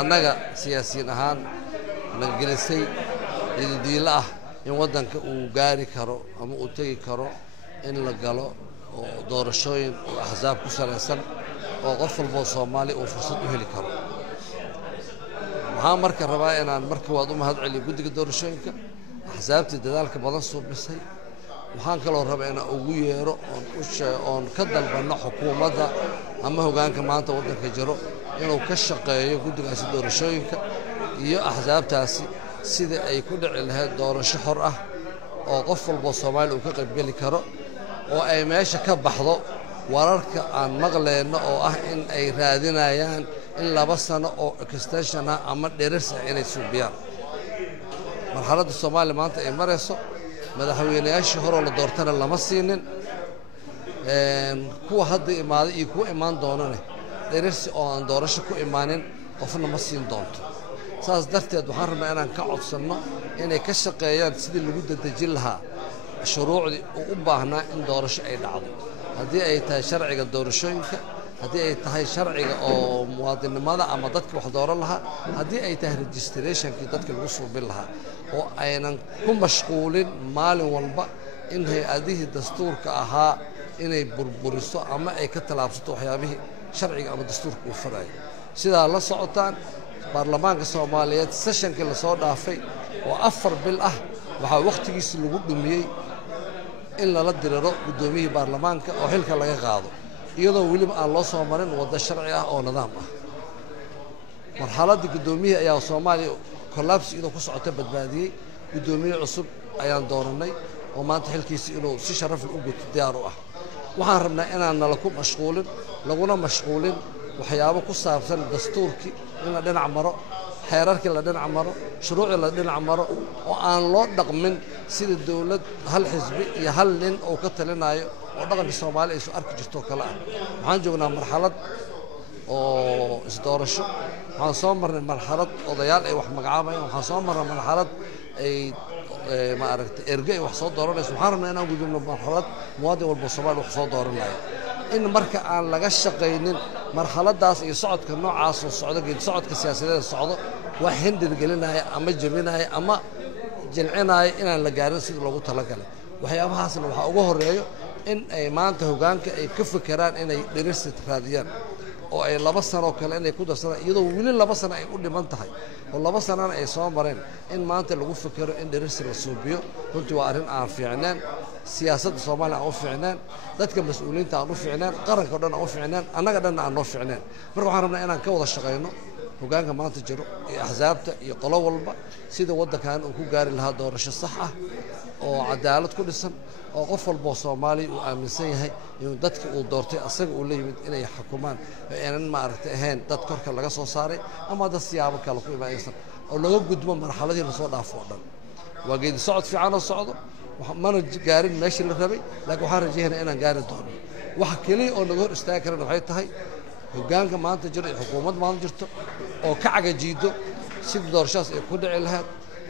annaga siyaasiyiin ahaan nagagelisay diila ah in waddanka uu gaari karo ama uu tegi karo in la galo oo doorashooyin oo axsaab ku salaysan oo qof walba Soomaali uu fursad u heli karo waxaan marka rabaa inaan markii waad u mahad celiyo guddiga doorashooyinka axsaabtii dadaalka badan soo bisay waxaan kaloo rabaa inaan ugu yeero oon ka dalbano xukuumadda ama hoggaanka maanta waddanka jiro inuu ka shaqeeyo guddigaasi doorashooyinka iyo axsaabtaasi sida ay ku dhici lahayd doorasho xor ah oo qof walba Soomaali uu ka qaybgeli karo oo ay meesha ka baxdo wararka aan maqleyno oo ah in ay raadinayaan in 2 sano oo extension ah ama dheeraysi inay suubiyaan marxaladda Soomaaliya maanta ay marayso madaxweynayaashii hore la doortana lama siinin kuwa hadda imaaday iyo kuwa imaan doonana dheeraysi oo aan doorasho ku imaanin qofna ma siin doonto saas darteed waxaan rabnaa inaan ka codsanno inay ka shaqeeyaan sidii lagu dadajin lahaa shuruucdii u baahnaa in doorasho ay dhacdo haddii ay tahay sharciga doorashooyinka haddii ay tahay sharciga oo muwaadinimada ama dadka wax dooran lahaa haddii ay tahay registrationkii dadka lagu suubin lahaa oo aynan ku mashquulin maalin walba in hay-adihii dastuurka ahaa inay burburiso ama ay ka talaabsato waxyaabihii sharciga ama dastuurka uu farayo sidaa la socotaan baarlamaanka Soomaaliyeed sessionkii la soo dhaafay oo 4 bil ah waxa waqtigiisa lagu dhumiyay in la diriro gudoomiyihii baarlamaanka oo xilka laga qaado iyadoo waliba aan loo soo marin wada sharci ah oo nidaam ah marxaladda gudoomiyihii ayaa Soomaaliya collapse iyadoo ku socota badbaadiyay gudoomiye cusub ayaan dooranay oo maanta xilkiisa inuu si sharaf leh u guto diyaar u ah waxaan rabnaa inaan nala ku mashquulin laguna mashquulin waxyaabo ku saabsan dastuurkii in la dhinac maro xeerarkii la dhinac maro shuruucii la dhinac maro oo aan loo dhaqmin sida dawlad hal xisbi iyo hal nin oo ka talinayo oo dhaqanka Soomaaliya isu arki jirto kala ah waxaan joognaa marxalad oo isdoorasho waxaan soo marnay marxalad odayaal ay wax magacaabayaan waxaan soo marnay marxalad ay ma aragtay ergay wax soo dooranayso waxaan rabnaa inaan gudubno marxalad muwaadin walba Soomaali wax soo dooranaya in marka aan laga shaqeynin marxaladaas iyo socodka noocaas oo socdo geed socodka siyaasadeed socdo wax hindir gelinaya ama jabinaya ama jilcinaya inaan la gaarin sida loogu talagalay waxyaabahaasna waxa ugu horeeyo in ay maanta hoggaanka ay ka fikiraan inay dheeraysi raadiyaan oo ay 2 sano kale inay ku darsadaan iyadoo wili 2 sano ay u dhiman tahay oo 2 sanana ay soo mareen in maanta lagu fikiro in dheeraysi la suubiyo runtii waa arrin aan fiicnaan siyaasadda Soomaaliya aan u fiicnaan dadka mas'uuliyiinta aan u fiicnaan qaranka dhan aan u fiicnaan annaga dhan aan noo fiicnaan marka waxaan rabnaa inaan ka wada shaqeyno hoggaanka maanta jiro iyo axsaabta iyo qolo walba sida waddankan uu ku gaari lahaa doorasho sax ah oo cadaalad ku dhisan oo qof walba Soomaali uu aaminsan yahay inuu dadka uu doortay asaga uu la yimid inay xukumaan aanan ma aragtay ahayn dad korka laga soo saaray ama dad siyaabo kale ku imaanaysan oo laga gudbo marxaladii la soo dhaafo dhan waa geedi socod fiican oo socdo mana gaarin meeshii la rabay laakiin waxaan rajaynayaa inaan gaari doono waxa kaliya oo naga hor istaagi karana waxay tahay hoggaanka maanta jiro iyo xukuumad maanta jirto oo ka cagajiido sidii doorashadaas ay ku dhici lahayd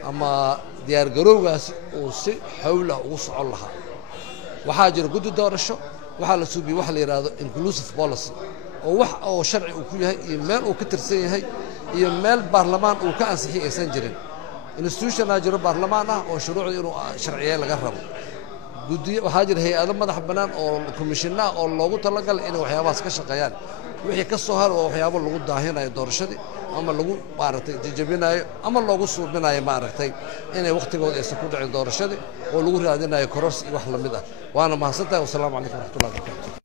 ama diyaar garowgaasi uu si xawla ugu socon lahaa waxaa jira guddi doorasho waxaa la suubiyay wax la yiraahdo inclusive policy oo wax oo sharci uu ku yahay iyo meel uu ka tirsan yahay iyo meel baarlamaan uu ka ansixiyay aysan jirin institution jiro baarlamaan ah oo shuruucda inuu sharciyeey laga rabo guddiyo waxaa jira hay'ado madax banaan oo commissioner oo loogu talagalay in waxyaabahaas ka shaqeeyaan wixii ka soo haro waxyaabo lagu daahinayo doorashadii ama lagu maaragtay jajabinayo ama loogu suubinayo maaragtay inay waqtigooda aysan ku dhicin doorashadii oo lagu raadinayo kororsi wax la mid ah waana mahadsantahay wassalaamu calaykum waraxmatullahi wabarakaatuh